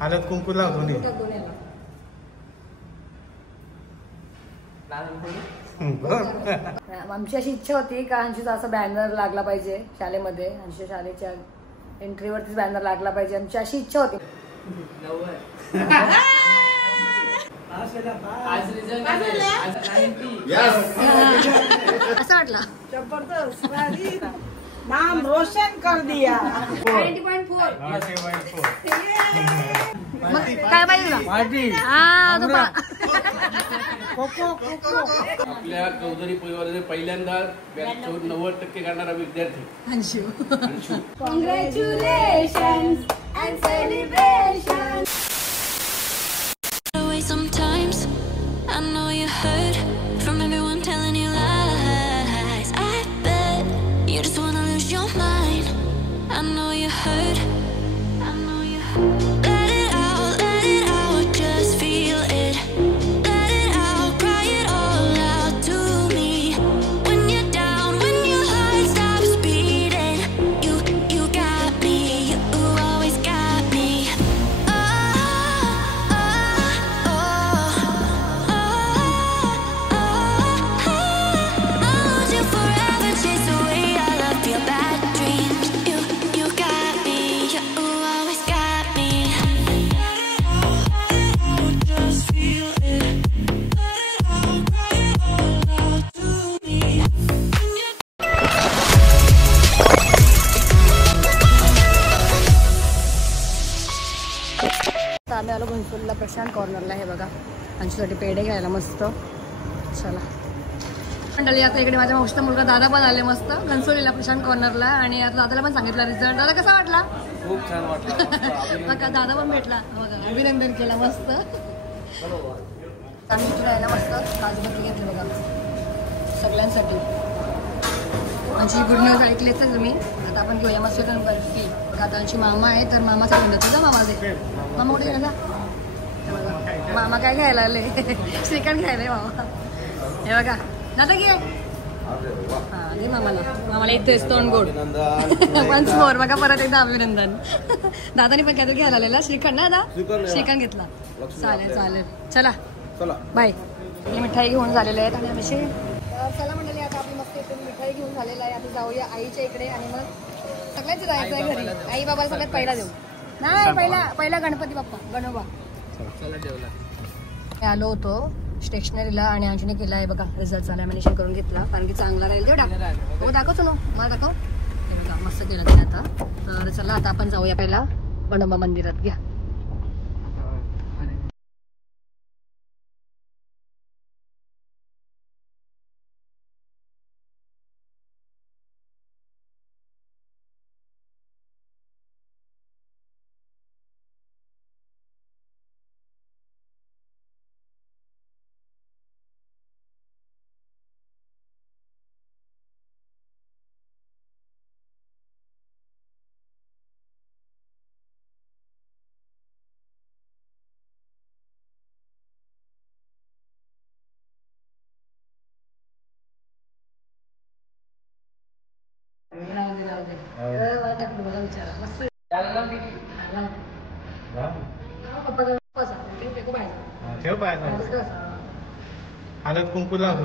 हळद कुंकू लावतो नाही आमची अशी इच्छा होती का अंशूचा असा बॅनर लागला पाहिजे शाळेमध्ये, अंशूच्या शाळेच्या एंट्रीवरतीच बॅनर लागला पाहिजे, आमची अशी इच्छा होती. असं वाटलं जबरदस्त नाम रोशन कर दिया. 90.4 काय पाहिजे आपल्या चौधरी परिवाराने पहिल्यांदा 90% काढणारा विद्यार्थी Anshu. Congratulations and celebrations. Sometimes I know you heard from everyone telling you lies. I bet you just wanna lose your mind. I know you heard. I know you heard. Let it out, just feel it. Let it out, cry it all out to me. When you're down, when your heart stops beating, you got me, you always got me. आम्ही आलो घनसोलीला प्रशांत कॉर्नरला. हे बघा अंशूसाठी पेढे घ्यायला मस्त. चला मंडळी, आता इकडे माझ्या मावशीचा मुलगा दादा पण आले मस्त घनसोलीला प्रशांत कॉर्नरला. आणि आता दादाला पण सांगितलं रिझल्ट. दादा कसा वाटला? खूप छान वाटलं. बघा दादा पण भेटला, बघा अभिनंदन केलं मस्त. आम्ही राहायला मस्त काजू बर्फी घेतली बघा सगळ्यांसाठी. आमची गुड न्यूज ऐकलीच आहे तुम्ही. आता आपण घेऊया मस्त बर्फी. आता आमची मामा आहे तर मामा सांगून देतो का मामा दे. मामा कुठे गेला? मामा काय घ्यायला आले? श्रीखंड घ्यायला मामा. हे बघा दादा घे. हां दे मामाला. मामाला इथेच तोंड गोड. वन्स मोर बघा परत एकदा अभिनंदन. दादाने पण काहीतरी घ्यायला आलेला श्रीखंड ना दादा. श्रीखंड घेतला. चालेल चालेल चला बाय. ही मिठाई घेऊन झालेले आहेत आणि आम्ही चला मंडळी आता आपली मस्त इथून मिठाई घेऊन झालेला आहे. आता जाऊया आईच्या इकडे आणि मग सगळ्याच जायचं आहे घरी. आई बाबाला सगळ्यात पहिला देऊ. नाही पहिला गणपती बाप्पा गणोबा. आलो होतो स्टेशनरीला आणि अंशूने केला आहे बघा रिझल्ट लॅमिनेशन करून घेतला कारण की चांगला राहील. तेवढा हो दाखवतो ना मला दाखव. हे बघा मस्त केलं त्याने आता. तर चला आता आपण जाऊया पहिला गणोबा मंदिरात. घ्या ठेव पाहिजे हळद कुंकू लावतो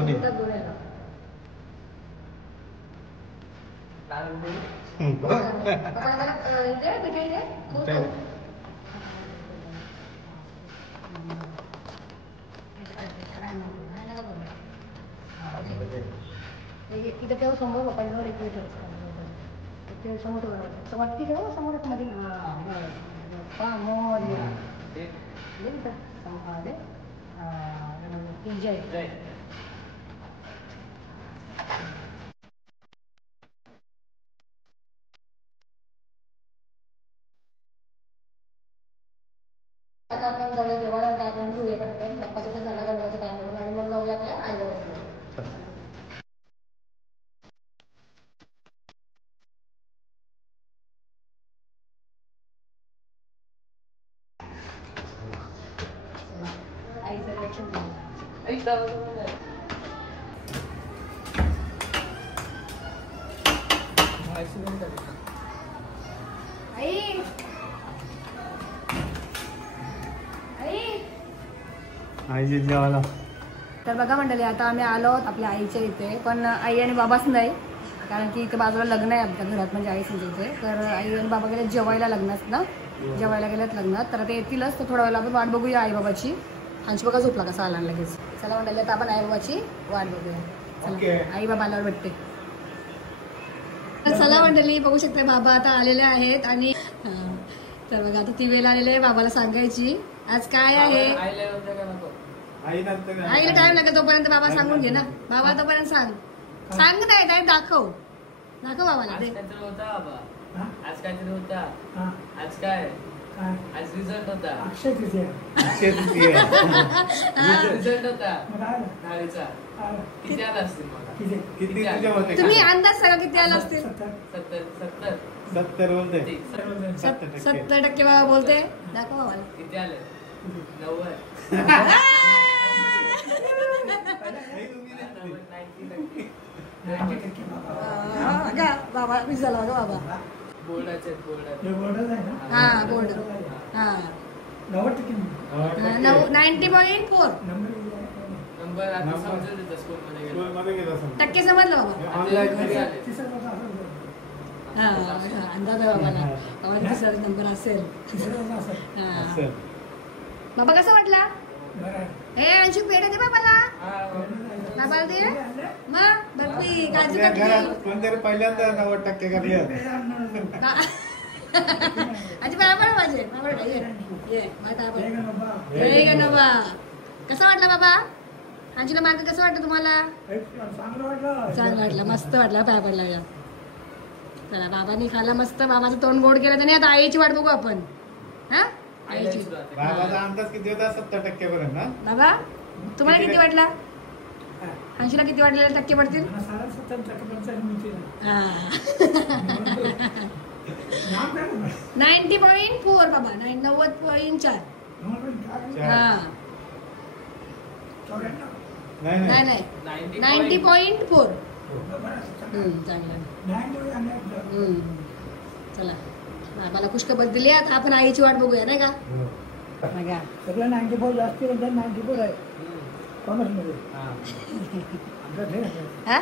नाही इथं ठेव समोर पप्पांजवळ एक ठेव समोर समोर ठेव समोर मध्ये जय आपण जाऊया देवाला काय करून घेऊया पप्पाच्या झाला गणपतीचं काम करून आणि मग जाऊया आपल्या आईला. आईचे जेवायला. तर बघा मंडळी, आता आम्ही आलो आहोत आपल्या आईच्या इथे, पण आई आणि बाबाच नाही, कारण की इथे बाजूला लग्न आहे आमच्या घरात, म्हणजे आई समजा इथे. तर आई आणि बाबा गेले जेवायला लग्नात ना, जेवायला गेलेत लग्नात. तर ते येतीलच, तर थोड्या वेळेला आपण वाट बघूया आई बाबाची. हंच बघा झोपला कसा आला लगेच. चला मंडळी, आता आपण आई बाबाची वाट बघूया. चला, आई बाबा आल्यावर भेटते. तर चला मंडळी, बघू शकते बाबा आता आलेले आहेत. आणि तर बघा आता ती वेळ आलेली आहे बाबाला सांगायची आज काय आहे. आईला टाइम लागेल तोपर्यंत बाबा सांगून घे ना. बाबा तोपर्यंत सांग नाही, डायरेक्ट दाखव बाबाला. आज काहीतरी होता. आज काय? आज रिझल्ट होता. रिझल्ट होता 10वीचा. किती आला असतील मला? किती तुझ्या मते? तुम्ही अंदाज सांगा किती आला असतील. 70 बोलते. 70% बाबा बोलते. दाखव बाबाला किती आले? 90. बाबा विचारला बघा बाबा. बोर्डाचे हा बोर्ड. हा 90.4 नंबर आता समजून देतो स्कूलमध्ये गेलो. स्कूलमध्ये गेला समजा. टक्के समजलं बाबा. ऑनलाईन हा अंदाज आहे बाबाला. बाबाला तिसरा नंबर असेल. असं. बाबा कसं वाटला? हे अंशू पेढे दे बाबाला. बाबाला दे मग बर्फी काजू आपल्या कतली. घरात कोणतरी पहिल्यांदा 90% काढले. आजी बाबा माझे बाबा ये बाबा. कसा वाटला बाबा? अंशूला मार्क कसं वाटलं तुम्हाला? चांगलं वाटलं, मस्त वाटलं. पाय पडला या. चला बाबांनी खाला मस्त. बाबाचं तोंड गोड केलं त्याने. आता आईची वाट बघू आपण. हा आईची. बाबाचा अंदाज किती होता? 70% पर्यंत ना. बाबा तुम्हाला किती वाटला? अंशूला किती वाटले टक्के पडतील? 90.4 बाबा. 90.4. हा नाही 90.4. चांगलं. चला बाबाला पुष्कळ दिली. आता आपण आईची वाट बघूया नाही का? सगळं 94 जास्त 94 आहे कॉमर्समध्ये. हा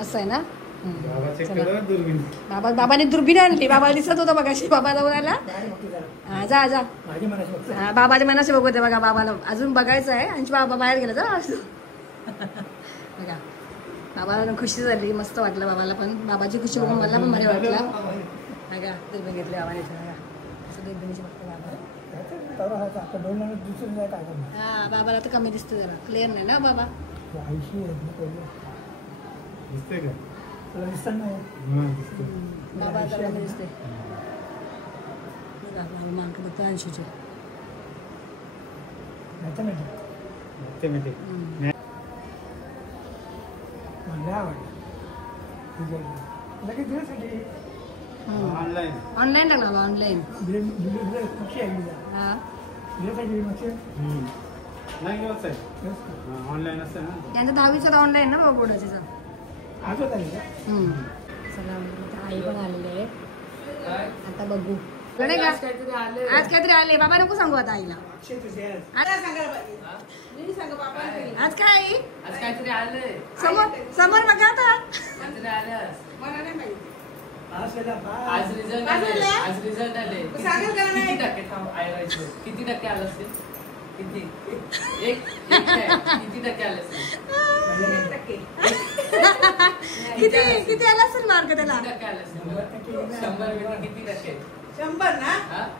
असं आहे ना. बाबाचे कलर दुर्बीण. बाबाने दुर्बीण आणली. बाबा दिसत होता बघाशी. बाबा जाऊन आला. हा जा माझी मनाची हा बाबाच्या मनाशी बघू बघा. बाबाला अजून बघायचं आहे. आणि बाबा बाहेर गेला जा बघा. बाबाला खुशी झाली. मस्त वाटलं बाबाला पण. बाबाची खुशी बघून मला पण बरं वाटलं. बघा दुर्बीण घेतली बाबाने. असं दुर्बीणची बघतो बाबा. हा बाबाला तर कमी दिसतो जरा. क्लिअर नाही ना बाबा. दिसते का? बाबा जरा कमी दिसते. मार्क बघतो अंशूचे. ऑनलाईन टाकला बाबा. ऑनलाईन. हा ऑनलाईन असतं ना. त्यांचं 10वीचं ऑनलाईन ना बाबा बोर्डाचं. चला आई पण आलेली आहे. आता बघू नाही का आज काहीतरी आले. बाबा नको सांगू आता आईला. आज काय आई? आज काहीतरी आलंय. समोर बघा आता. काहीतरी आलं. आज रिझल्ट आले. किती टक्के? थांब आयरायचं. किती टक्के आलं असेल? किती? एक किती टक्के आले असेल? किती आला असेल मार्क त्याला? किती टक्के आले असेल? 100 पैकी किती टक्के? 100 ना.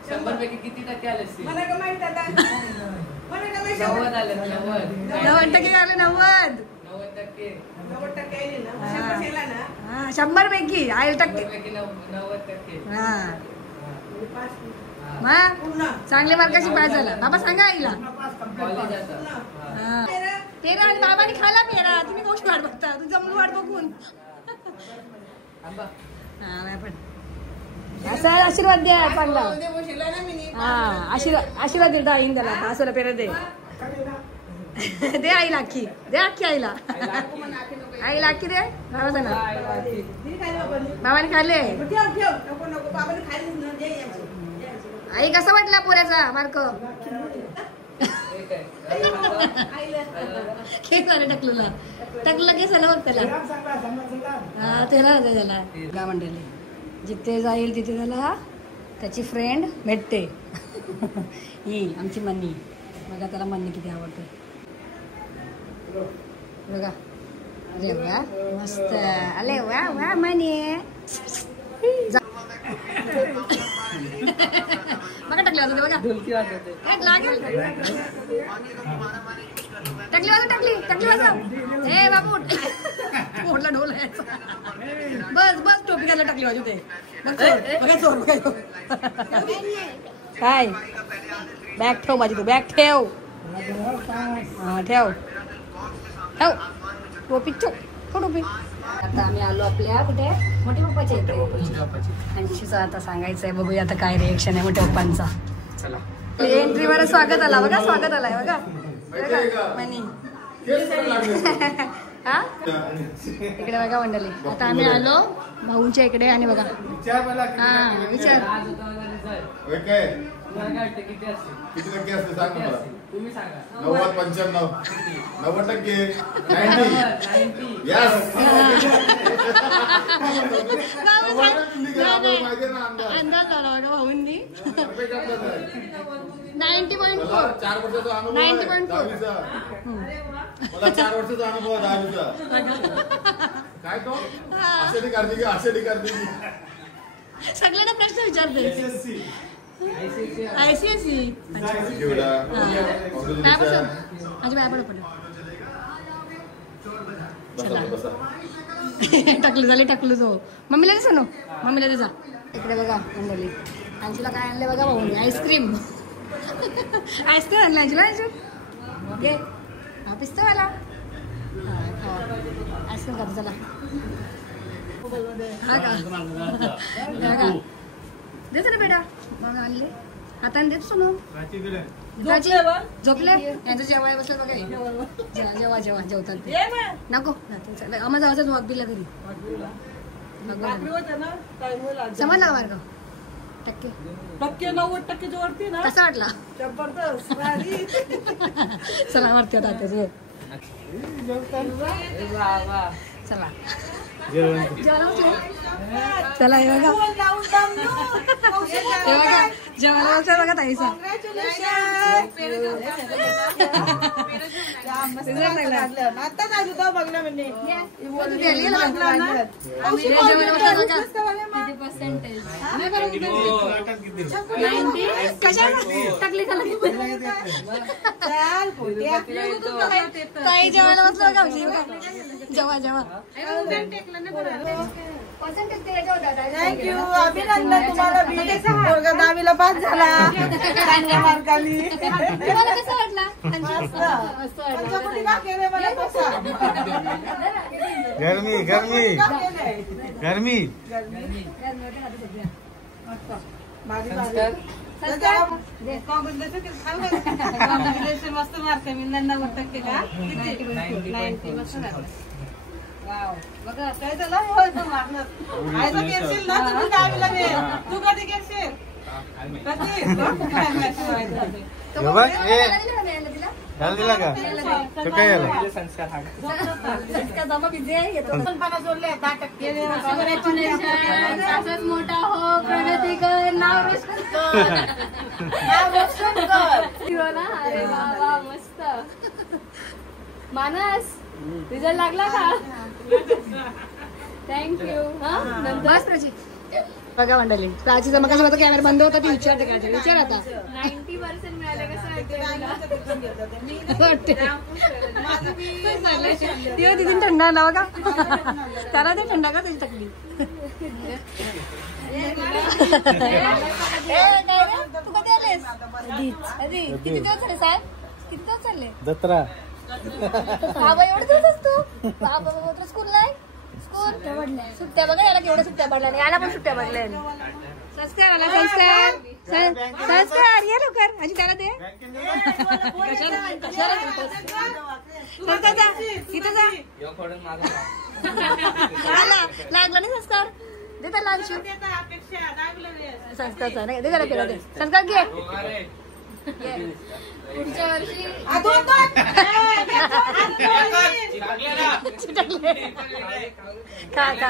100 पैकी किती टक्के आले असतील? मला का माहित आता. 90 आले. 90% आले. 90 टक्के. 90% आले ना. 100 केला ना. हा 100 पैकी आले टक्के. 90%. हा मग चांगले मार्काशी पास झाला. बाबा सांगा आईला. कॉलेज आता. पेरा आणि बाबाने खाला पेरा. तुम्ही गोष्ट वाट बघता. तुझा मुलं वाट बघून. हा पण असा आशीर्वाद द्या चांगला. हा आशीर्वाद दे. दाईन त्याला असं पेरा दे. दे आईला अख्खी. दे अख्खी आईला. आईला अख्खी दे. बाबा सांगा. बाबाने खाल्ले. आई कसा वाटला पोऱ्याचा मार्क? एक आहे. केस झाले टकलूला. टकलूला केस आला बघ त्याला. हा त्याला काय म्हणते जिथे जाईल तिथे त्याला त्याची फ्रेंड भेटते. ही आमची मन्नी. बघा त्याला मन्नी किती आवडते. बघा अरे वा मस्त. अरे वा वा मन्नी. बघा टकली वाजवते बघा. ढोलकी वाजवते. लागेल टकली वाजव. टकली वाजव. ए बाबू मोठला ढोल आहे. बस टोपी घालून टकली वाजवते. बघा चोर काय बॅग ठेव माझी. तू बॅग ठेव. हा ठेव टोपी टोपी. आता आम्ही आलो आपल्या कुठे मोठ्या पप्पाच्या इथे. त्यांचीच आता सांगायचंय. बघूया आता काय रिएक्शन आहे मोठ्या पप्पांचा. चला एंट्रीवर स्वागत आला बघा. स्वागत आलाय बघा. मनी हा इकडे बघा मंडळी. आता आम्ही आलो भाऊंच्या इकडे आणि बघा हा विचार. तुम्हाला काय वाटतं किती असते? किती टक्के असते सांग मला. तुम्ही सांगा. 90, 95, 90%, 90. यस. अंदाज झाला बघा भाऊंनी. 90.4. 4 वर्षाचा अनुभव 90.4. मला 4 वर्षाचा अनुभव आहे 10वीचा. काय तो अशा ठिकाणी सगळ्यांना प्रश्न विचारते. ICSE. माझी बाय पडत टकलू झाली. टकलू तो मम्मीला दिसा नो. मम्मीला दिसा. इकडे बघा मंडळी. अंशूला काय आणलं बघा भाऊनी. आईस्क्रीम आणलं अंशूला. घे हा पिस्तो मला आईस्क्रीम खातो. चला हा का देतो ना बेटा. मग आणली हाताने देतो सोनू. झोपले यांचं जेवायला बसलं बघा. जेव्हा जेवतात ते नको आम्हाला जायचं वाघबीला घरी. समजला का मार्ग. टक्के 90% वरती ना. कसा वाटला. जबरदस्त. चला वरती होता त्याचे. चला चला हे बघा. जेवायला बसला बघा ताईचा. आताच आजू तो बघला म्हणजे टाकली ताई जेवायला बसलं बघा. जेव्हा थँक्यू. अभिनंदन तुम्हाला. 10वीला पास झाला चांगल्या मार्काने. तुम्हाला कसं वाटला. गर्मी कॉंग्रॅच्युलेशन. मस्त मार्क आहे. 90% का. 90. बघा काय झालं. आयचं घेशील ना तुम्ही 10वीला. तू कधी घेशील. दिला का तो काय झालं. असंच मोठा हो. प्रगती कर. नाव रोशन कर. अरे वा मस्त. मानस रिझल्ट लागला का. थँक्यू. बस प्राची. बघा मंडळी प्राचीचा मग कसं कॅमेरा बंद होता. ती विचारते काय विचार आता. 90% मिळाले कसं तिथे थंडा आला बघा. त्याला ते थंडा का त्याची टकली. तू कधी आलेस. किती दिवस झाले साहेब. किती दिवस चालले. जत्रा बाबा एवढे दिवस असतो. बाबा स्कूल नाही. सुट्ट्या बघा. याला केवढ्या सुट्ट्या पडल्या. याला पण सुट्ट्या पडल्या. संस्कार आला. संस्कार या लवकर. आणि त्याला दे. इथं जा. लागला नाही संस्कार. दे त्याला अंशू. संस्कारचा नाही दे त्याला. संस्कार घे. पुढच्या वर्षी खा खा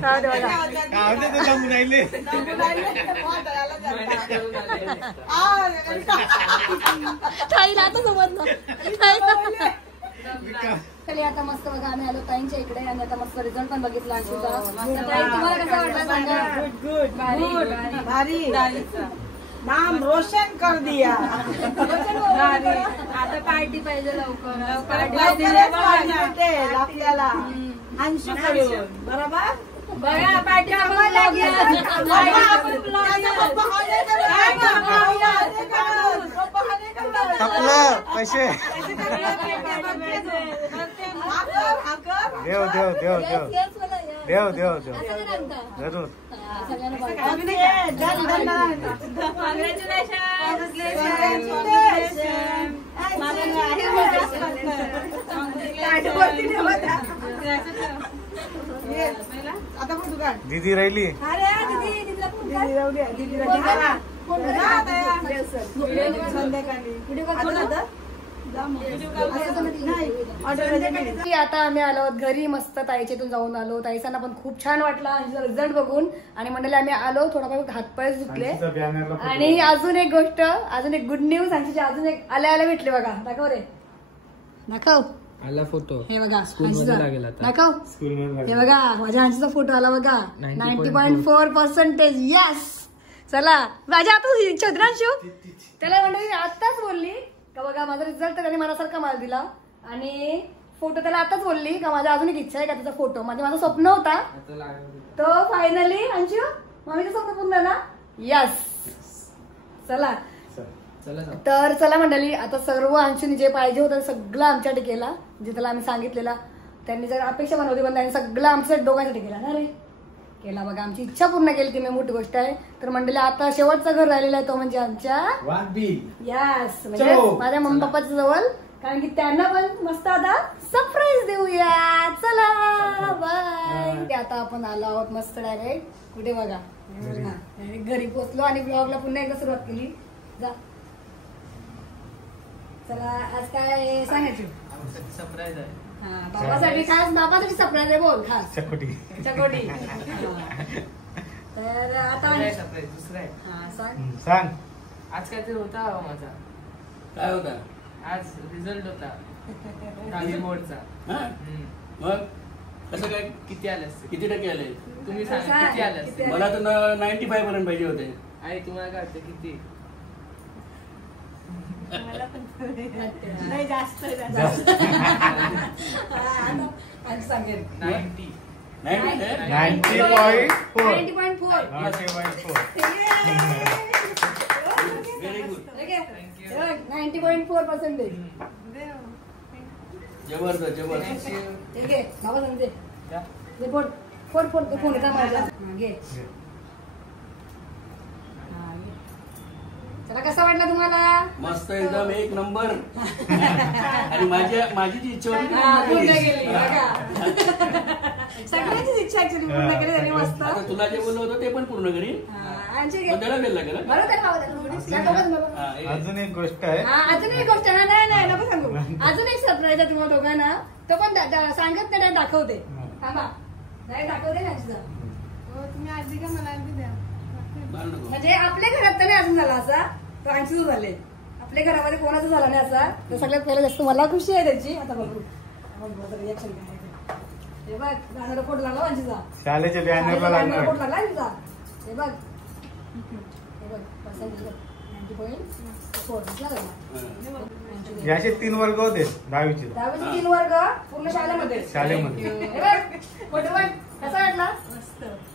खाऊ दे बघा. आवडते तुला मुलायले ताईला आता समजलं. चला आता मस्त बघा आम्ही आलो ताईंच्या इकडे आणि आता मस्त रिझल्ट पण बघितला अंशूचा. ताई तुम्हाला कसा वाटला सांगा. गुड भारी नाम रोशन कर दिया. आता पार्टी पाहिजे लवकर. आपल्याला अंशू करून बरोबर. बघा पार्टी संपलं पैसे देव देव देव देव देव देव देव जरूर. आता पण दुकान दीदी राहिली. आता आम्ही आलो घरी मस्त ताईच्या इथून जाऊन आलो. ताईसांना पण खूप छान वाटला रिझल्ट बघून आणि मंडळी आम्ही आलो थोडाफार हातपाय धुतले. आणि अजून एक गोष्ट अजून एक गुड न्यूज आणखी अजून एक आल्या आल्या भेटले बघा. दाखव रे दाखव आला फोटो हे बघा लागेल आता. दाखव हे बघा माझ्या आंशीचा फोटो आला बघा 90.4%. यस चला माझ्या आता छद्रांशू त्याला मंडळी आताच बोलली का बघा माझा रिझल्ट त्याने मनासारखा माल दिला आणि फोटो त्याला आताच बोलली का माझा अजून एक इच्छा आहे का त्याचा फोटो म्हणजे माझं स्वप्न होता तो फायनली अंशू मम्मीचं स्वप्न पूर्ण ना. यस चला तर चला मंडळी आता सर्व अंशूने जे पाहिजे होतं सगळं आमच्यासाठी केला. जे त्याला आम्ही सांगितलेला त्यांनी जर अपेक्षा बनवली पण त्यांनी सगळं आमच्यासाठी दोघांसाठी केला ना रे. केला बघा आमची इच्छा पूर्ण केली ती मोठी गोष्ट आहे. तर मंडळी आता शेवटचा घर राहिलेला आहे तो म्हणजे आमच्या यस म्हणजे माझ्या मम्मी पप्पाच्या जवळ कारण की त्यांना पण मस्त आता सरप्राईज देऊया. चला बाय. आता आपण आलो आहोत मस्त डायरेक्ट कुठे बघा घरी पोहोचलो आणि ब्लॉगला पुन्हा एकदा सुरुवात केली. जा चला आज काय सांगायचं सरप्राईज आहे. बाबासाठी खास बाबासाठी सरप्राईज आहे बोल खास चकोटी चकोटी. तर आता सरप्राईज दुसरा आहे. हा सांग सांग. आज काहीतरी होता माझा काय होता आज रिझल्ट होता 10वी बोर्डचा. मग कसं काय किती आले असते किती टक्के आले? तुम्ही सांगा किती आले असते. मला तर 95 पर्यंत पाहिजे होते. आई तुम्हाला काय वाटतं किती? नाही जास्त सांगेल 90. 90.4 90.4 व्हेरी गुड. 90.4%. जबरदस्त जबरदस्त. ठीक आहे बाबा सांगते फोन फोन फोन फोन येता माझ्या घे. चला कसा वाटला तुम्हाला? मस्त एकदम एक नंबर. आणि माझी जी इच्छा होती ती पूर्ण पूर्ण केली बघा. सगळ्यांचीच इच्छा ऍक्च्युली पूर्ण केली त्यांनी मस्त. आता तुला जे बोललो होतं ते पण पूर्ण करीन. पण त्याला वेळ लागेल. बरोबर आहे बाबा. अजून एक गोष्ट आहे. अजून एक गोष्ट आहे नाही नाही नको सांगू. अजून एक सरप्राईज आहे तुम्हाला दोघांना तो पण सांगत नाही दाखवते. थांबा नाही दाखवते ना तुम्ही आधी का मला आधी द्या. म्हणजे आपल्या घरात तर नाही अजून झाला असा तर आणखी झाले. आपल्या घरामध्ये कोणाचं झाला नाही असा तर सगळ्यात पहिला जास्त मला खुशी आहे त्याची. आता बघू रिॲक्शन काय हे बघ गाण्याला फोटो लागला आणखीचा शाळेच्या बॅनरला लागणार. फोटो लागला आणखीचा हे बघ हे बघ पर्सेंटेज 90.4 लागला. याचे 3 वर्ग होते 10वीचे 3 वर्ग पूर्ण शाळेमध्ये हे बघ फोटो बघ कसा वाटला?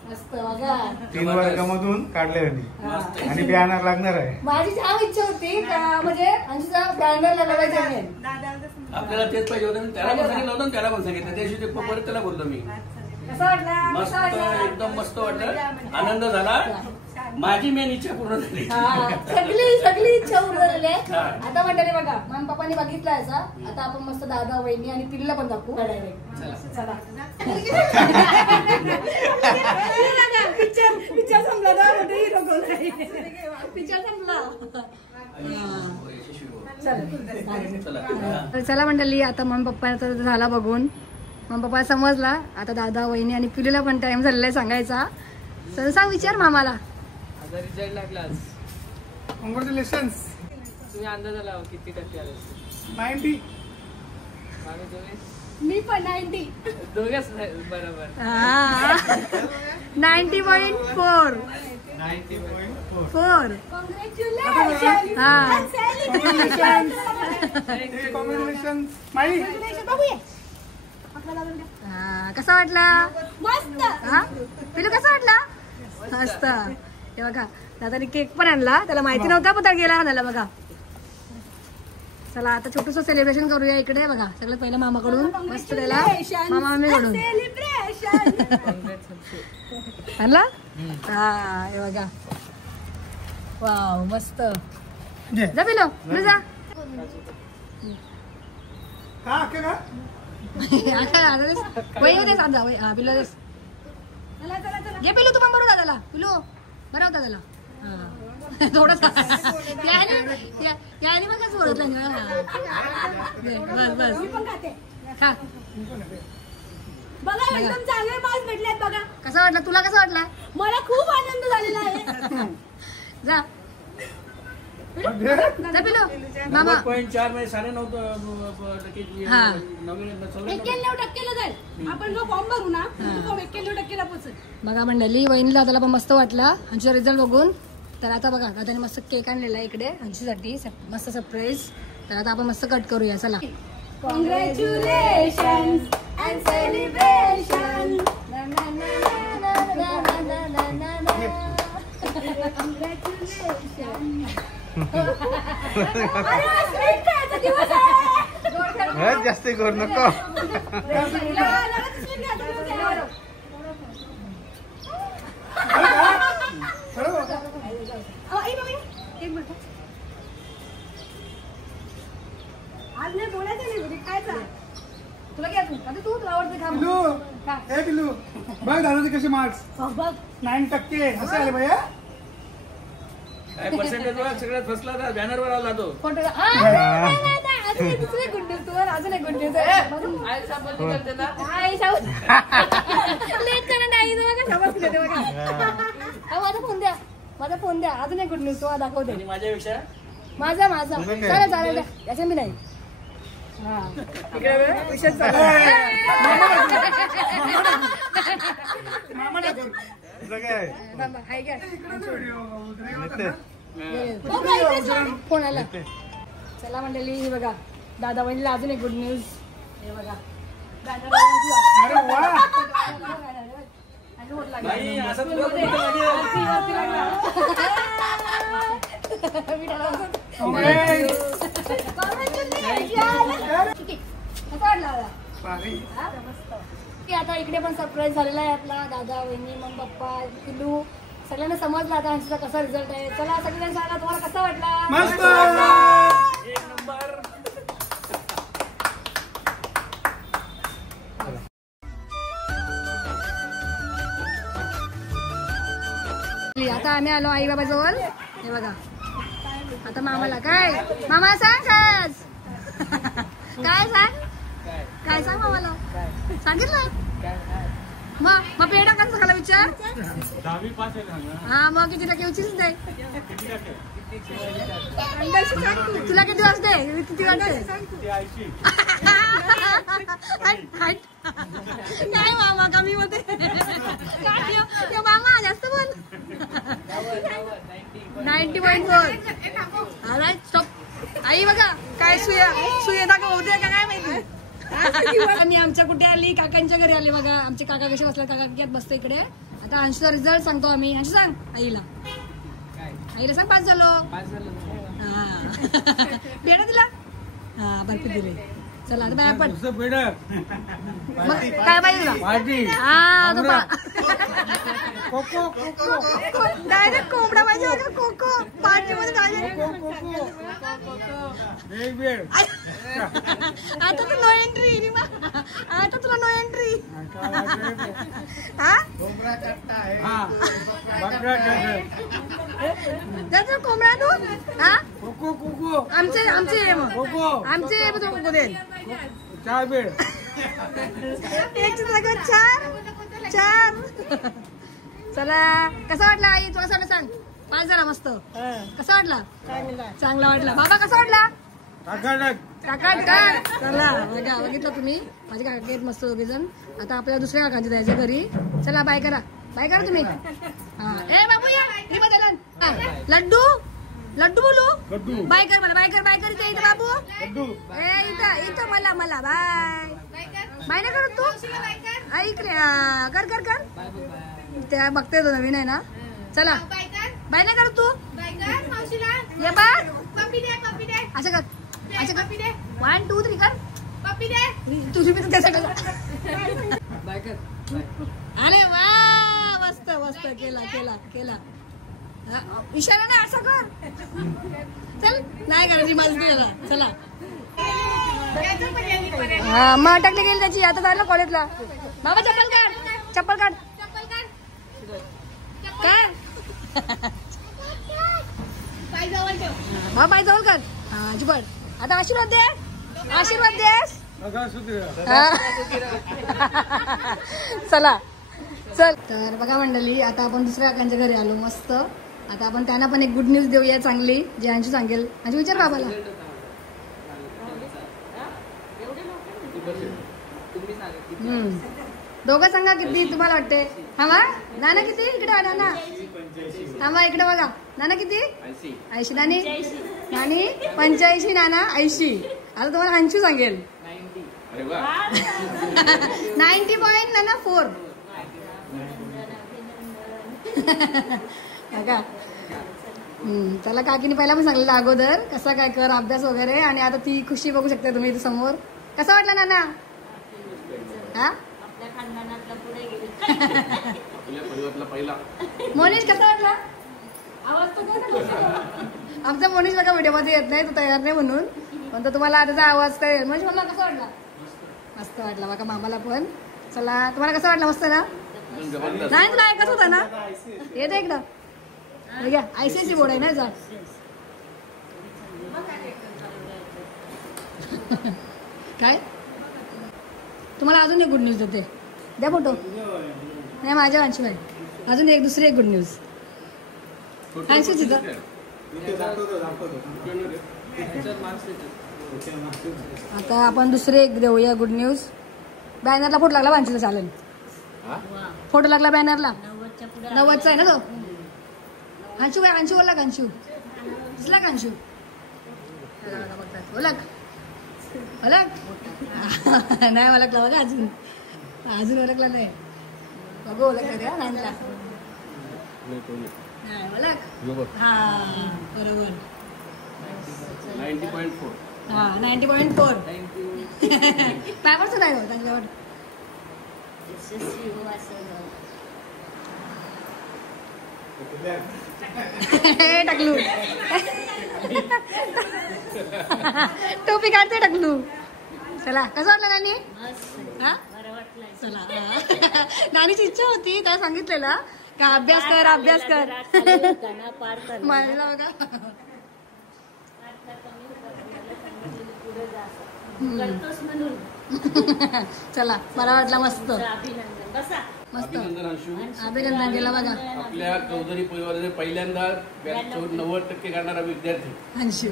मस्त बघा 3 वर्गामधून काढले आणि बॅनर लागणार आहे. माझी जाम इच्छा होती का म्हणजे आमचा बॅनर लावायचा आहे. आपल्याला तेच पाहिजे होतं. त्याला पण सांगितलं होतं त्याला पण सांगितलं. त्या दिवशी परत त्याला बोललो मी. कसा वाटला? मस्त एकदम मस्त वाटलं. आनंद झाला. माझी मेन इच्छा पूर्ण झाली. सगळी इच्छा पूर्ण झाली आहे. आता मंडळी बघा मम्मी पप्पांनी बघितला याचा. आता आपण मस्त दादा वहिनी आणि पिल्ला पण दाखवू चला. पिक्चर संपला पिक्चर संपला. तर चला मंडळी, आता मम्मी पप्पा झाला बघून. मम्मी पप्पा समजला. आता दादा वहिनी आणि पिलूला पण टाइम झालेला आहे सांगायचा. तर सांग, विचार मामाला. आता रिझल्ट लागला आज. कॉंग्रॅच्युलेशन्स. तुम्ही अंदाजा लावा किती टक्के आले 90. आम्ही दोघे मी पण 90. दोघेच बरोबर. 90.4. 90.4. कसा वाटला? मस्त. पिलू कसा वाटला? मस्त. हे बघा, दादाने केक पण आणला. त्याला माहिती नव्हता, पण त्याला गेला आणायला बघा. चला आता छोटस सेलिब्रेशन करूया. इकडे बघा, सगळ्यात पहिलं मामाकडून, मस्त त्याला मामा मम्मीकडून आणला. हा, हे बघा. वाव, मस्त. जा पिलो, जा. पिलो घे. पिलू तू पण बरोबर दादाला. पिलू बरं होता त्याला. थोडस याने मग कसं ओळखलं. बस बस खा. बघा एकदम चांगले मार्क्स भेटलेत बघा. कसा वाटला तुला? कसा वाटला? मला खूप आनंद झालेला आहे. जा पिलो. मामा 9.4 मध्ये 91% जाईल. आपण जो फॉर्म भरू ना, 91% पोहोचेल. बघा मंडळी, वहिनी दादाला पण मस्त वाटला आमचा रिझल्ट बघून. तर आता बघा, दादाने मस्त केक आणलेला आहे इकडे आमच्यासाठी, मस्त सरप्राईज. तर आता आपण मस्त कट करूया. चला. Congratulations and celebration. जास्त करू नको. आज नाही बोलायचं नाही, खायचा. तुला घ्या तू. आता तू तुला आवडते खा. हे पिलू बघ दादाचे कसे मार्क्स. 9% असे आले भैया. काय पर्सेंटेज सगळ्यात फसला तर बॅनर वर आला तो. फोटो अजून एक दुसरे गुड न्यूज तुम्हाला. अजून एक गुड न्यूज आहे. आई सापडली करते ना. लेट करा नाही बघा, समजले ते बघा. माझा फोन द्या, माझा फोन द्या. अजून एक गुड न्यूज तुम्हाला दाखवते. आणि माझ्यापेक्षा माझा चालेल चालेल, त्याच्या मी नाही. हा इकडे विषय चालू फोन आला. चला मंडळी, हे बघा दादा वहिनीला अजून एक गुड न्यूज. हे बघा आता इकडे पण सरप्राईज झालेला आहे आपला. दादा वहिनी मग पप्पा पिल्लू सगळ्यांना समजला आता आमचा कसा रिझल्ट आहे. चला सगळ्यांना सांगा तुम्हाला कसा वाटला. एक नंबर. आता आम्ही आलो आई बाबा जवळ. हे बघा, आता मामाला काय, मामा सांग काय सांग, काय सांग मामाला. सांगितलं मग पेढा का सगळ्याला विचार. 10वी पास आहे. हा मग किती टक्के उचीच नाही. तुला किती वाजते, किती वाजते. काय मामा कमी होते काय मामा जास्त बोल. 90.4. स्टॉप. आई बघा काय सुया दाखवते का काय माहिती. मी आमच्या कुठे आली, काकांच्या घरी आले. बघा आमचे काका कसे बसले, काका किती बसते इकडे. आता अंशूचा रिझल्ट सांगतो आम्ही. अंशू सांग आईला, आईला सांग 5 झालो. हा पेढा दिला. हा बर्फी दिली. चला आता बाय आपण काय पाहिजे तुला. डायरेक्ट कोंबडा पाहिजे बघा. कोको पार्टीमध्ये डायरेक्ट. आता तू नो एंट्री. आता तुला नो एंट्री. कोंबडा तू. हा कोको आमचे ये मग कोको आमचे ये मग कोको दे चार बेड एकची जागा चार चला कसा वाटला आई तुला सांग 5 जरा मस्त कसा वाटला चांगला वाटला बाबा कसा वाटला चला बघा बघितलं तुम्ही माझे काका आहेत मस्त दोघे जण आता आपल्याला दुसऱ्या काकांचे जायचे घरी चला बाय करा तुम्ही हा ए बाबू या मी बदलन लड्डू बोलू बाय कर मला बाय कर इथं बाबू ए इथं मला बाय नाही करत तू ऐकले कर त्या बघते तो नवीन आहे ना चला बाय नाही करत तू ये बघ असं कर 1 2 3 कर तुझी मी त्याचा बाय कर अरे वा मस्त केला इशारा ना असं कर चल नाही करायची माझी चला हा मग अटकली गेली त्याची आता जायला कॉलेजला बाबा चप्पल काढ काय पाय जवळ कर हा जुबड आता आशीर्वाद दे चला चल तर बघा मंडळी आता आपण दुसऱ्या काकांच्या घरी आलो मस्त आता आपण त्यांना पण एक गुड न्यूज देऊया चांगली जे अंशू सांगेल अंशू विचार बाबाला दोघं सांगा किती तुम्हाला वाटते हा नाना किती इकडे नाना हा इकडे बघा नाना किती 80 नानी 85 नाना 80 आता तुम्हाला अंशू सांगेल 90.4 बघा त्याला काकीने पहिला पण सांगलेलं अगोदर कसा काय कर अभ्यास वगैरे आणि आता ती खुशी बघू शकता तुम्ही इथे समोर कसा वाटला नाना हा मोनिश कसा वाटला आवाज तो आमचा मोनिश बघा व्हिडिओ मध्ये येत नाही तो तयार नाही म्हणून पण तो तुम्हाला आता आवाज काय मोनिश मला कसा वाटला मस्त वाटला बघा मामाला पण चला तुम्हाला कसं वाटलं मस्त ना नाही तुला ऐकत होता ना येते एकदा बघा ICSE बोर्ड आहे ना जा काय तुम्हाला अजून एक गुड न्यूज देते द्या फोटो नाही माझ्या अंशू आहे अजून एक दुसरी एक गुड न्यूज अंशू तिथं आता आपण दुसरे एक देऊया गुड न्यूज बॅनरला फोटो लागला अंशूला चालेल फोटो लागला बॅनरला 90चा आहे ना तो अंशू बोलला का अंशू दिसला का अंशू ओळख नाही ओळखला बघा अजून ओळखला नाही बघू ओळखला द्या नाईनला नाही ओळख हा बरोबर 90.4 हा 90.4 पेपरचं नाही हो त्यांच्यावर टकलू टोपी काढते टकलू चला कसं वाटलं नानी हा चला नानीची इच्छा होती त्याला सांगितलेलं का अभ्यास कर मला बघा चला मला वाटलं मस्त मस्त अभिनंदन केला बघा आपल्या चौधरी परिवाराने पहिल्यांदा 90% काढणारा विद्यार्थी अंशू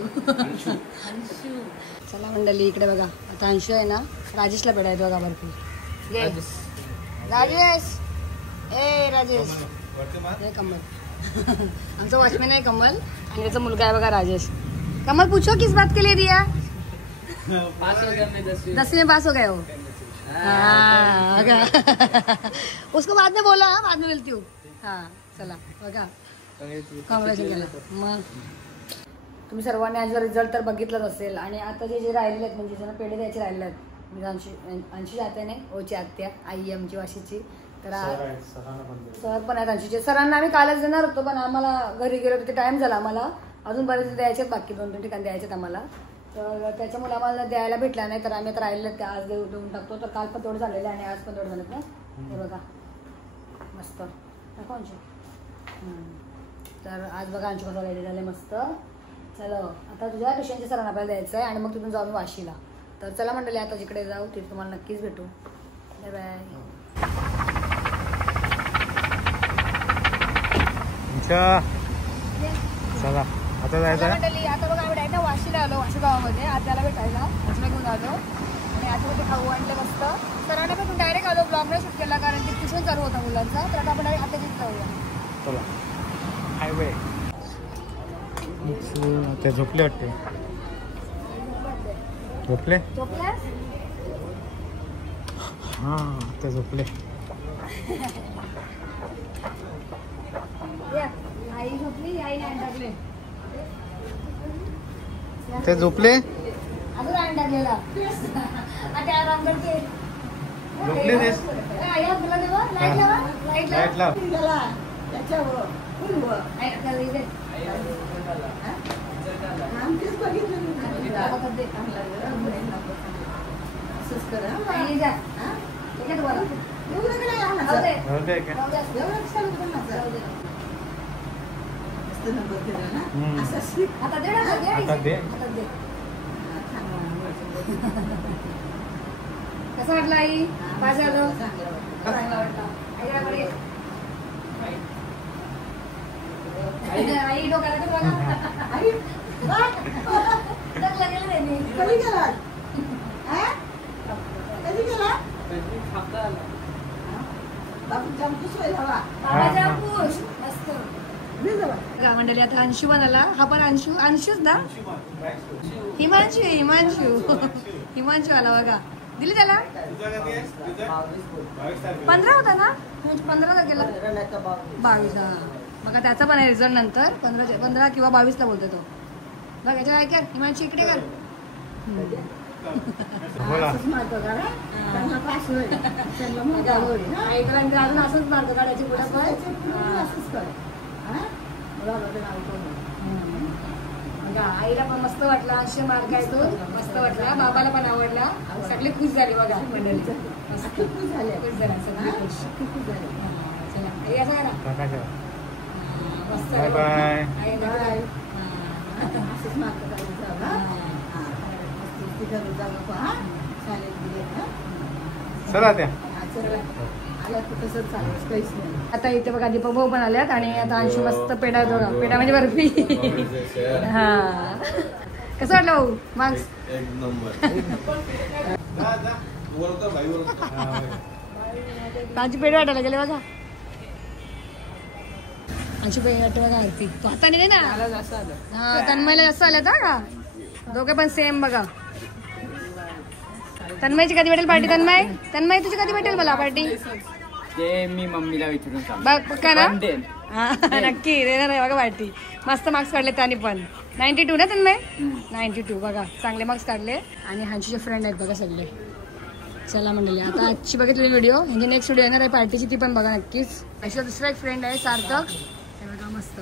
चला मंडळी इकडे बघा आता अंशू आहे ना राजेशला भेटायचं बघा भरपूर राजेश राजेश हे कमल आमचा वॉचमॅन आहे कमल आणि त्याचा मुलगा आहे बघा राजेश कमल पूछो किस बात के लिए दिया पास हो गया मैं 10वीं में पास हो गए हो हाँ उसको बाद में बोला बाद में मिलती हूँ हाँ चला बघा कॉंग्रॅच्युलेशन केला मग तुम्ही सर्वांनी आज रिझल्ट तर बघितलाच असेल आणि आता जे राहिलेले आहेत म्हणजे ज्यांना पेढे द्यायचे राहिलेले आहेत म्हणजे अंशी जाते नाही ओची आत्या आई आमची वाशीची तर सर पण आहेत अंशीचे सरांना आम्ही कालच देणार होतो पण आम्हाला घरी गेलो तिथे टाइम झाला आम्हाला अजून बरेच द्यायचे बाकी 2-3 ठिकाणी द्यायचे आम्हाला तर त्याच्यामुळे आम्हाला द्यायला भेटला नाही तर आम्ही आता राहिलेलं ते आज देऊन टाकतो तर काल पण तेवढं झालेलं आणि आज पण तेवढं झालं ना हे बघा मस्त दाखव अंशू तर आज बघा अंशू कसं रेडी झाले मस्त चला आता तुझ्या ट्युशनच्या सरांना आपल्याला द्यायचं आहे आणि मग तिथून जाऊन वाशीला. तर चला मंडळी आता जिकडे जाऊ तिथे तुम्हाला नक्कीच भेटू. Bye bye. चला आता जायचं मंडळी आता बघा आम्ही डायरेक्ट वाशीला आलो. वाशी गावामध्ये आज त्याला भेटायला आजला घेऊन आलो आणि आजमध्ये खाऊ आणले मस्त. सरांना पण डायरेक्ट आलो ब्लॉग नाही शूट केला कारण की ट्युशन चालू होता मुलांचा. तर आता आपण डायरेक्ट आता तिथे जाऊया. चला हायवे. ते झोपले वाटते. झोपले झोपल्यास हा ते झोपले. आई झोपली आई नाही टाकले ते झोपले अजून आण टाकलेला आता आराम करते. झोपले तेच. लाईट लाव. आता दे कसं वाटलं आई? माझं चांगला वाटला. आई डोक्याला तर मंडळी आता अंशू बनाला. हा पण अंशूच ना. हिमांशू आला बघा. दिली त्याला 15 होता ना. 15 तारखेला 22. हा बघा त्याचा पण आहे रिझल्ट नंतर 15 किंवा 22ला बोलतो तो. बघ याच्या काय कर हिमांशू इकडे कर. अजून असंच मारतो गाड्याची आईला पण मस्त वाटला. अंश मार्क आहे तो मस्त वाटला. बाबाला पण आवडला. सगळे खुश झाले बघा मंडळी. खुश झाले सगळे खुश झाले. चला असं करा मस्त. Bye bye. चला त्या आता इथे बघा दीपक भाऊ पण आल्यात आणि आता अंशू मस्त पेढा बघा. पेढा म्हणजे बर्फी. हा कसं वाटलं भाऊ मार्क्स? त्यांची पेढा वाटायला गेले बघा. अंशू पेढा वाटत बघा आरती. तो हाताने दे ना. हा तन्मयला जास्त आल्यात का दोघे पण सेम बघा. तन्मयची कधी भेटेल पार्टी? तन्मय तुझी कधी भेटेल मला पार्टी? ते मी मम्मीला विचारून बघ का ना. नक्की देणार आहे बघा पार्टी. मस्त मार्क्स काढले त्याने पण. 92 ना तन्मय? 92 बघा चांगले मार्क्स काढले. आणि हांचीचे फ्रेंड आहेत बघा सगळे. चला मंडळी आता आजची बघितलेली व्हिडिओ म्हणजे नेक्स्ट व्हिडिओ येणार आहे पार्टीची ती पण बघा नक्कीच. अशा दुसरा एक फ्रेंड आहे सार्थक. ते बघा मस्त.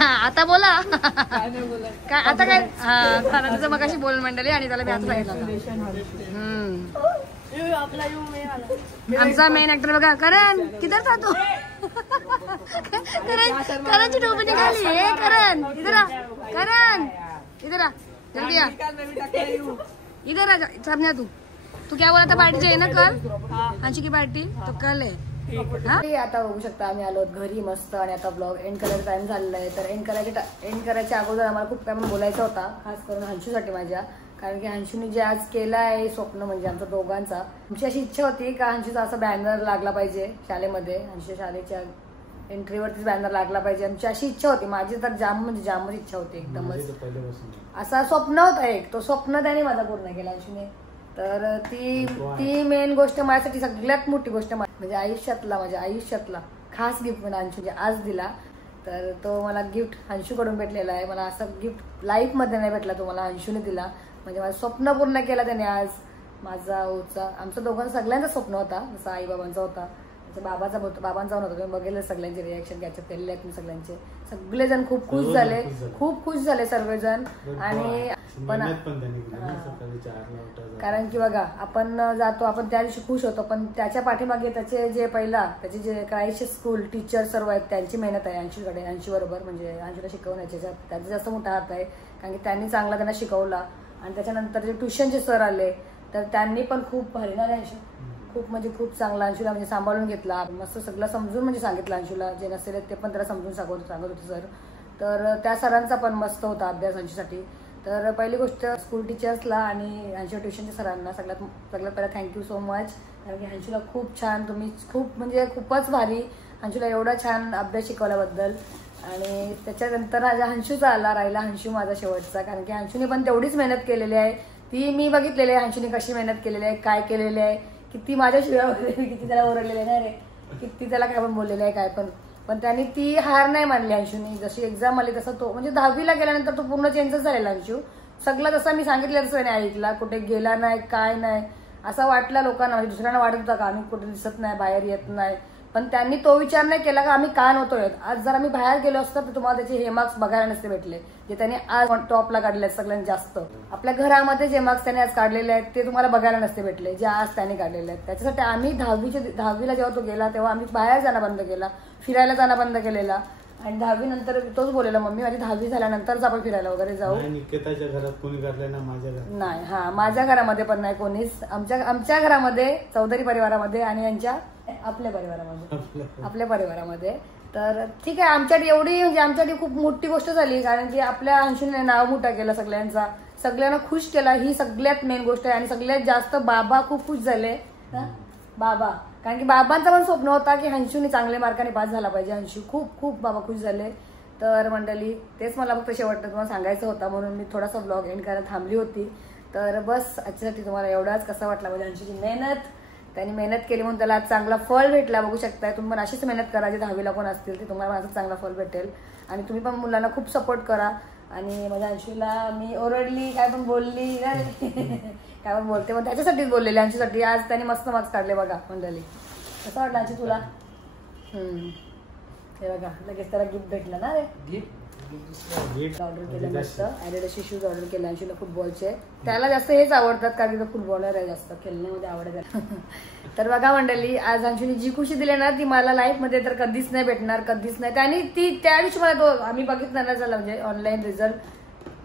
हा आता बोला काय आता काय. हा तुझं मग अशी बोल मंडळी आणि त्याला मी आता सांगितलं. आमचा मेन ऍक्टर बघा करण. किधर था तू? करणची टोपी निघाली. हे करण इधर आ. करण इधर आ जल्दी आ. इधर आ सामने तू क्या बोला था पार्टी चाहिए ना कल? आंची की पार्टी तो कल है. आता बघू शकता आम्ही आलो घरी मस्त आणि आता ब्लॉग एंड करायचा टाइम झालेला आहे. तर एंड करायच्या अगोदर आम्हाला खूप काय बोलायचं होता खास करून हंशूसाठी माझ्या. कारण की हंशूने जे आज केलं आहे स्वप्न म्हणजे आमच्या दोघांचा. आमची अशी इच्छा होती का हंशूचा असा बॅनर लागला पाहिजे शाळेमध्ये. हंशूच्या शाळेच्या एंट्रीवरतीच बॅनर लागला पाहिजे आमची अशी इच्छा होती. माझी तर जामच इच्छा होती एकदमच. असा स्वप्न होता एक. तो स्वप्न त्याने माझा पूर्ण केला हंशूने. तर ती मेन गोष्ट माझ्यासाठी सगळ्यात मोठी गोष्ट म्हणजे माझ्या आयुष्यातला खास गिफ्ट मला अंशूने आज दिला. तर तो मला गिफ्ट अंशूकडून भेटलेला आहे. मला असं गिफ्ट लाईफ मध्ये नाही भेटला. तो मला अंशूने दिला. म्हणजे माझं स्वप्न पूर्ण केलं त्याने आज. माझा आमचं दोघांचं सगळ्यांचं स्वप्न होता. जसं आई बाबांचा होता बाबांचा होता. तुम्ही बघितलं सगळ्यांचे रिॲक्शन कॅचअप केलेले आहेत. सगळ्यांचे सगळेजण खूप खुश झाले सर्वजण. आणि पण कारण की बघा आपण जातो, आपण त्या दिवशी खुश होतो, पण त्याच्या पाठीमागे त्याचे जे काहीशे स्कूल टीचर सर्व आहेत त्यांची मेहनत आहे. अंशू बरोबर म्हणजे अंशूला शिकवण्याच्या त्याचा जास्त मोठा हात आहे, कारण की त्यांनी चांगला त्यांना शिकवला. आणि त्याच्यानंतर जे ट्युशनचे सर आले तर त्यांनी पण खूप भारी ना अंशू, खूप चांगला अंशूला म्हणजे सांभाळून घेतला, मस्त सगळं समजून म्हणजे सांगितलं अंशूला, जे नसेल ते पण त्याला समजून सांगत होते सर. तर त्या सरांचा पण मस्त होता अभ्यास अंशूसाठी. तर पहिली गोष्ट स्कूल टीचर्सला आणि अंशू ट्युशनच्या सरांना सगळ्यात पहिला थँक्यू सो मच, कारण की अंशूला खूप छान, तुम्ही खूपच भारी अंशूला एवढा छान अभ्यास शिकवल्याबद्दल. आणि त्याच्यानंतर अंशूचा राहिला अंशू माझा शेवटचा, कारण की अंशूने पण तेवढीच मेहनत केलेली आहे, ती मी बघितलेली आहे अंशूने कशी मेहनत केलेली आहे, काय केलेली आहे, किती माझ्या शिवाय किती त्याला ओरडलेले नाही रे, किती त्याला काय पण बोललेलं आहे काय पण त्यांनी ती हार नाही मानली अंशूने. जशी एक्झाम आली तसं तो म्हणजे 10वीला गेल्यानंतर तो पूर्ण चेंजच झालेला अंशू. सगळं जसं मी सांगितलं तसं नाही ऐकला, कुठे गेला नाही काय नाही असं वाटलं लोकांना, म्हणजे दुसऱ्यांना वाटत होता का आम्ही कुठे दिसत नाही, बाहेर येत नाही, पण त्यांनी तो विचार नाही केला का आम्ही का नव्हतोय. आज जर आम्ही बाहेर गेलो असतो तर तुम्हाला त्याचे हे मार्क्स बघायला नसते भेटले जे त्यांनी आज टॉपला काढले आहेत सगळ्यात जास्त. आपल्या घरामध्ये जे मार्क्स त्यांनी आज काढलेले आहेत ते तुम्हाला बघायला नसते भेटले जे आज त्यांनी काढलेले आहेत. त्याच्यासाठी आम्ही 10वीला जेव्हा तो गेला तेव्हा आम्ही बाहेर जाणं बंद केला, फिरायला जाणं बंद केलेला. आणि 10वी नंतर तोच बोललेला मम्मी माझी 10वी झाल्यानंतरच आपण फिरायला वगैरे जाऊ. निकेताच्या घरात कोणी करलंय ना, माझ्या घरात नाही. हा माझ्या घरामध्ये पण नाही कोणीच, आमच्या घरामध्ये चौधरी परिवारामध्ये आणि यांच्या आपल्या परिवारामध्ये. तर ठीक आहे, आमच्यासाठी एवढी म्हणजे आमच्यासाठी खूप मोठी गोष्ट झाली, कारण की आपल्या अंशूने नाव मोठा केला सगळ्यांना खुश केला, ही सगळ्यात मेन गोष्ट आहे. आणि सगळ्यात जास्त बाबा खूप खुश झाले बाबा, कारण की बाबांचं पण स्वप्न होता की अंशूने चांगले मार्काने पास झाला पाहिजे. अंशू खूप बाबा खुश झाले. तर मंडळी तेच मला फक्त शेवटचं तुम्हाला सांगायचं होता, म्हणून मी थोडासा ब्लॉग एंड करायला थांबली होती. तर बस आजच्यासाठी तुम्हाला एवढाच कसा वाटला म्हणजे अंशूची मेहनत, त्यांनी मेहनत केली म्हणून त्याला आज चांगला फळ भेटला. बघू शकताय तुम्ही पण अशीच मेहनत करा, जे 10वीला कोण असतील ते तुम्हाला असं चांगला फळ भेटेल. आणि तुम्ही पण मुलांना खूप सपोर्ट करा. आणि माझ्या अंशूला मी ओरडली काय पण बोलली काय पण बोलते पण त्याच्यासाठीच बोललेली, अंशूसाठी. आज त्यांनी मस्त मार्क्स काढले बघा मंडळी. कसं वाटलं अंशू तुला? हे बघा लगेच त्याला गिफ्ट भेटलं ना रे, गिफ्ट ऑर्डर केलं मस्त. ॲडिडासचे शूज ऑर्डर केले अंशूला फुटबॉलचे, त्याला जास्त हेच आवडतात कारण की तो फुटबॉलर आहे, जास्त खेळण्यामध्ये आवडत. तर बघा मंडळी आज अंशूने जी खुशी दिली ना ती मला लाईफ मध्ये तर कधीच नाही भेटणार, कधीच नाही. त्यांनी त्या दिवशी मला आम्ही बघितलं ना झालं म्हणजे ऑनलाईन रिझल्ट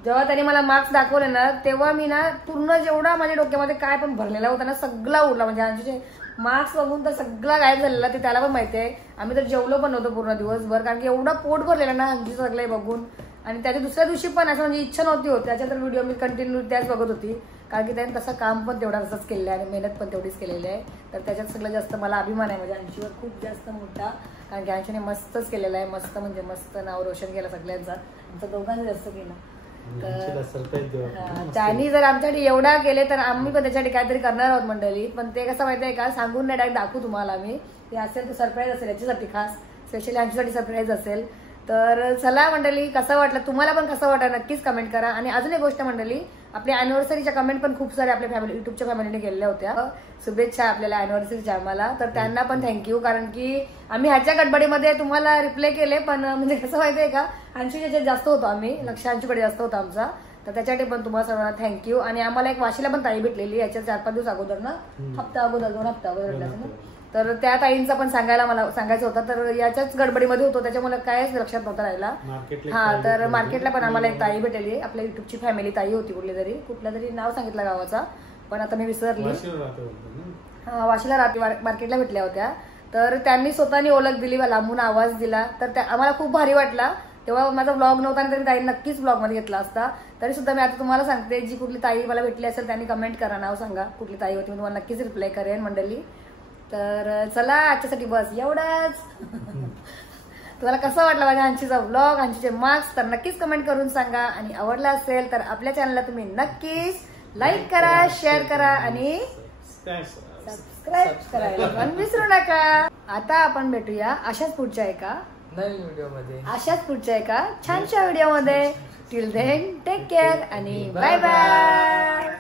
जेव्हा त्यांनी मला मार्क्स दाखवले ना तेव्हा मी ना पूर्ण जेवढा माझ्या डोक्यामध्ये काय पण भरलेला होता ना सगळा उरला. म्हणजे अंशूचे मार्क्स बघून तर सगळा गायब झालेला, ते त्याला पण माहिती आहे. आम्ही तर जेवलो पण नव्हतो पूर्ण दिवसभर, कारण की एवढा पोट भरलेला ना अंशू सगळे बघून. आणि त्याच्या दुसऱ्या दिवशी पण असं म्हणजे इच्छा नव्हती होत, त्याच्या तर व्हिडिओ मी कंटिन्यू त्याच बघत होती, कारण की त्याने तसं काम पण तेवढा तसंच केलेलं आहे आणि मेहनत पण तेवढीच केलेली आहे. तर त्याच्यात सगळं जास्त मला अभिमान आहे म्हणजे अंशूवर खूप जास्त मोठा, कारण की अंशूने मस्तच केलेला आहे, मस्त म्हणजे मस्त नाव रोशन केलं सगळ्यांचा, आमचं दोघांनी जास्त केलं. त्यांनी जर आमच्यासाठी एवढा केले तर आम्ही पण त्याच्यासाठी काहीतरी करणार आहोत मंडळी. पण ते कसं माहिती आहे का, सांगून नाही डायरेक्ट दाखवू तुम्हाला आम्ही, ते असेल तर सरप्राईज असेल याच्यासाठी, खास स्पेशली आमच्यासाठी सरप्राईज असेल. तर चला मंडळी कसं वाटलं तुम्हाला पण कसं वाटलं नक्कीच कमेंट करा. आणि अजून एक गोष्ट मंडळी, आपल्या अॅनिव्हर्सरीच्या कमेंट पण खूप सारे आपल्या फॅमिली युट्यूबच्या फॅमिलीने केलेल्या होत्या, शुभेच्छा आपल्याला अॅनिव्हर्सरीच्या आम्हाला. तर त्यांना पण थँक्यू, कारण की आम्ही ह्याच्या गडबडीमध्ये तुम्हाला रिप्लाय केले पण म्हणजे कसं माहितीये का अंशूच्या जास्त होतो, आम्ही लक्ष अंशूकडे जास्त होता आमचा, तर त्याच्यासाठी पण तुम्हाला सर्वांना थँक्यू. आणि आम्हाला एक वाशीला पण ताई भेटलेली याच्या 4-5 दिवस अगोदर ना, 2 हप्ता अगोदर तर त्या ताईंचा पण मला सांगायचं होतं, तर याच्याच गडबडीमध्ये होतो त्याच्यामुळे कायच लक्षात नव्हतं राहिला. तर मार्केटला पण आम्हाला एक ताई भेटली, आपल्या युट्यूबची फॅमिली ताई होती, कुठल्या तरी नाव सांगितलं गावाचा पण आता मी विसरली. हा वाशीला राहते, मार्केटला भेटल्या होत्या. तर त्यांनी स्वतःनी ओळख दिली, लांबून आवाज दिला, तर आम्हाला खूप भारी वाटला. तेव्हा माझा ब्लॉग नव्हता आणि तरी ताईने नक्कीच ब्लॉग मध्ये घेतला असता. तरी सुद्धा मी आता तुम्हाला सांगते, जी कुठली ताई मला भेटली असेल त्यांनी कमेंट करा, नाव सांगा कुठली ताई होती, मी तुम्हाला नक्कीच रिप्लाय करेन मंडळी. तर चला आजच्यासाठी बस एवढंच. तुम्हाला कसं वाटलं माझ्या अंशीचा ब्लॉग, अंशीचे मार्क्स, तर नक्कीच कमेंट करून सांगा. आणि आवडला असेल तर आपल्या चॅनलला तुम्ही नक्कीच लाईक करा, शेअर करा आणि सबस्क्राईब करायला पण विसरू नका. आता आपण भेटूया अशाच पुढच्या एका नवीन व्हिडिओमध्ये, अशाच पुढच्या एका छानशा व्हिडिओमध्ये. टिल देन टेक केअर आणि बाय बाय.